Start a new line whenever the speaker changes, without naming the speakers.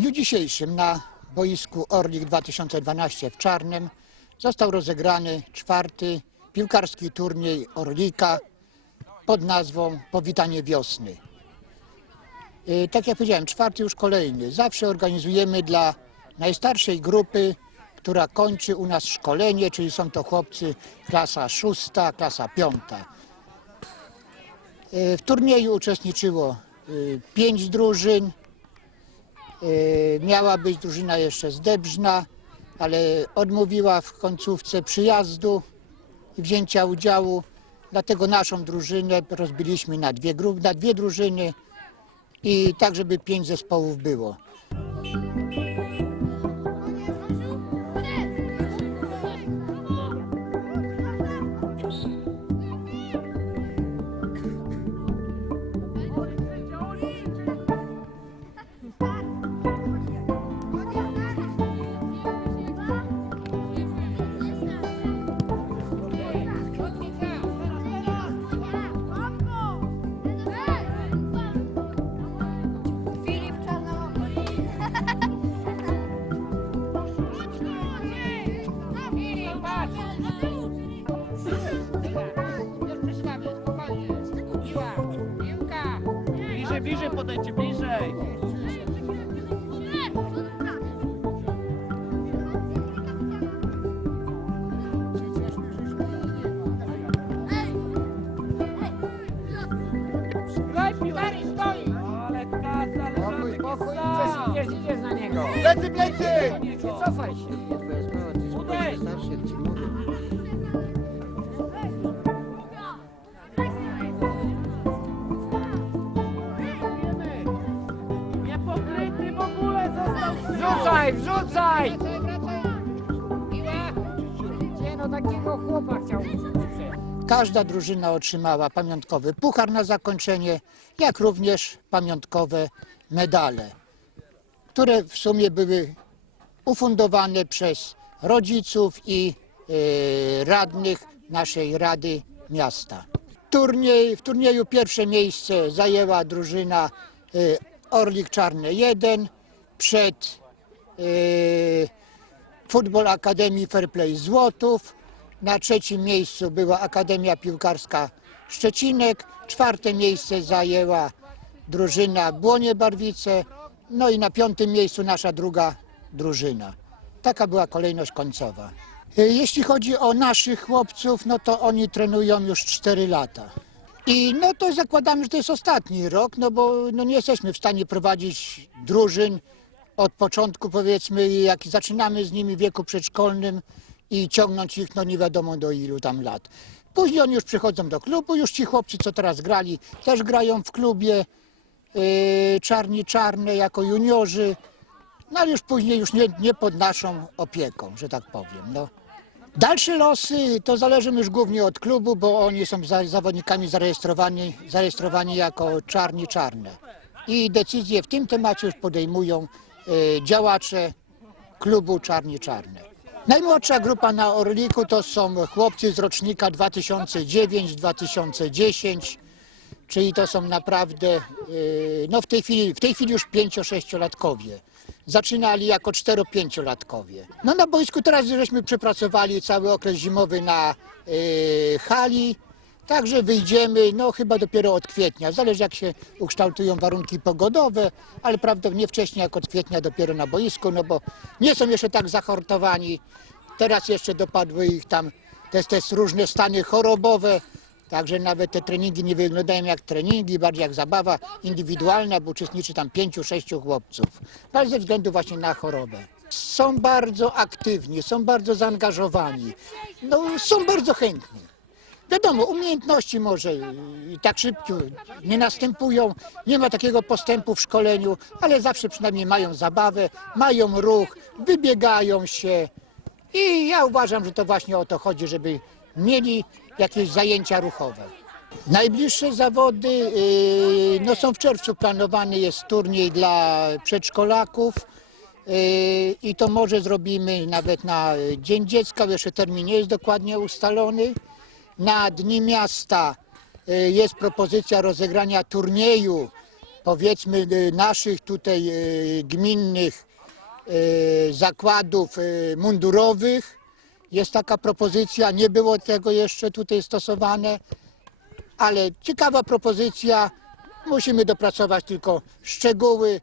dniu dzisiejszym na boisku Orlik 2012 w Czarnem został rozegrany czwarty piłkarski turniej Orlika pod nazwą Powitanie Wiosny. Yy, Tak jak powiedziałem, czwarty już kolejny. Zawsze organizujemy dla najstarszej grupy, która kończy u nas szkolenie, czyli są to chłopcy klasa szósta, klasa piąta. Yy, W turnieju uczestniczyło yy, pięć drużyn. Yy, Miała być drużyna jeszcze z Debrzna, ale odmówiła w końcówce przyjazdu i wzięcia udziału. Dlatego naszą drużynę rozbiliśmy na dwie, gru- na dwie drużyny i tak, żeby pięć zespołów było.
Bliżej, bliżej podejdźcie, bliżej.
Stoi, piłkari, stoi!
Ale kasa, leżący
Spokój, idziesz, idziesz, idziesz na niego.
Plecy, plecy!
Nie cofaj się. Wrzucaj, wrzucaj! Nie no, takiego chłopa chciał.
Każda drużyna otrzymała pamiątkowy puchar na zakończenie, jak również pamiątkowe medale, które w sumie były ufundowane przez rodziców i e, radnych naszej Rady Miasta. Turniej, w turnieju pierwsze miejsce zajęła drużyna e, Orlik Czarne 1 przed Futbol Akademii Fairplay Złotów. Na trzecim miejscu była Akademia Piłkarska Szczecinek. Czwarte miejsce zajęła drużyna Błonie Barwice. No i na piątym miejscu nasza druga drużyna. Taka była kolejność końcowa. E, Jeśli chodzi o naszych chłopców, no to oni trenują już 4 lata. I no to zakładamy, że to jest ostatni rok, no bo no nie jesteśmy w stanie prowadzić drużyn od początku powiedzmy, jak zaczynamy z nimi w wieku przedszkolnym i ciągnąć ich no nie wiadomo do ilu tam lat. Później oni już przychodzą do klubu, już ci chłopcy, co teraz grali, też grają w klubie yy, Czarni Czarne jako juniorzy, no ale już później już nie, nie pod naszą opieką, że tak powiem. No. Dalsze losy to zależą już głównie od klubu, bo oni są za, zawodnikami zarejestrowani, zarejestrowani jako czarni czarne. I decyzje w tym temacie już podejmują działacze klubu czarni czarne. Najmłodsza grupa na Orliku to są chłopcy z rocznika 2009-2010, czyli to są naprawdę, e, no w tej chwili, w tej chwili już 5-6-latkowie. Zaczynali jako 4-5-latkowie. No na boisku teraz żeśmy przepracowali cały okres zimowy na e, hali, także wyjdziemy, no chyba dopiero od kwietnia. Zależy jak się ukształtują warunki pogodowe, ale prawdopodobnie wcześniej jak od kwietnia dopiero na boisku, no bo nie są jeszcze tak zahortowani. Teraz jeszcze dopadły ich tam te, te różne stany chorobowe, Także nawet te treningi nie wyglądają jak treningi, bardziej jak zabawa indywidualna, bo uczestniczy tam pięciu, sześciu chłopców. Ale ze względu właśnie na chorobę. Są bardzo aktywni, są bardzo zaangażowani, no, są bardzo chętni. Wiadomo, umiejętności może i tak szybko nie następują, nie ma takiego postępu w szkoleniu, ale zawsze przynajmniej mają zabawę, mają ruch, wybiegają się i ja uważam, że to właśnie o to chodzi, żeby mieli jakieś zajęcia ruchowe. Najbliższe zawody yy, no są w czerwcu planowany jest turniej dla przedszkolaków yy, i to może zrobimy nawet na Dzień Dziecka, jeszcze termin nie jest dokładnie ustalony. Na Dni Miasta y, jest propozycja rozegrania turnieju powiedzmy y, naszych tutaj y, gminnych zakładów mundurowych. Jest taka propozycja, nie było tego jeszcze tutaj stosowane, ale ciekawa propozycja. Musimy dopracować tylko szczegóły,